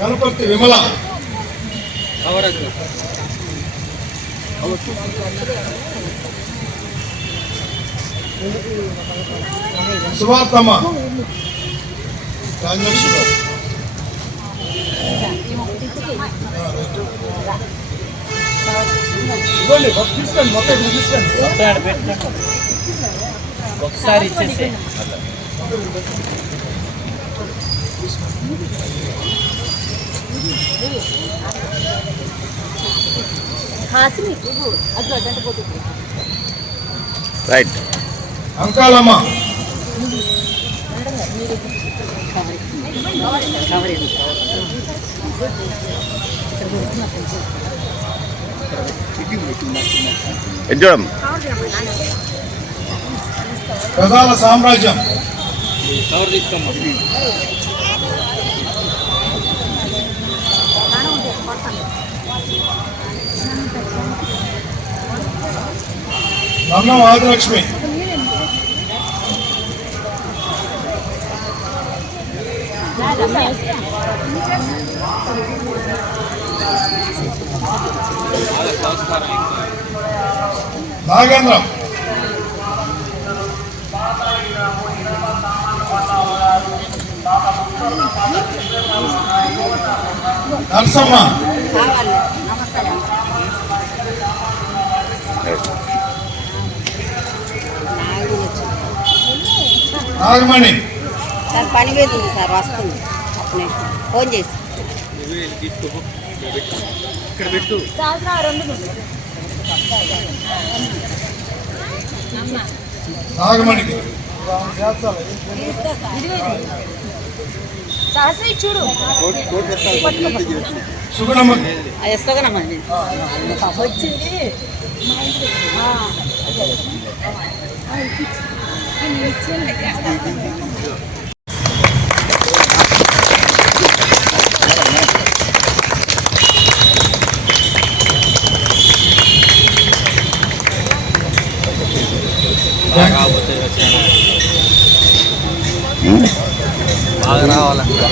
గణపతి విమల సువార్తమ్మ ఒకసారి ఇచ్చేసి రైట్. అంకాలమ్మ ప్రధాన సామ్రాజ్యం నన్నం ఆదిలక్ష్మి నాగేంద్రం నరసమ్మ నాగమణి సార్ పని మీద ఉంది సార్, వస్తుంది అప్పుడే ఫోన్ చేసి ఇక్కడ పెట్టు. నాగమణికి చూడు సుగుణమ్మకి వచ్చింది. బాగా రావాలంటే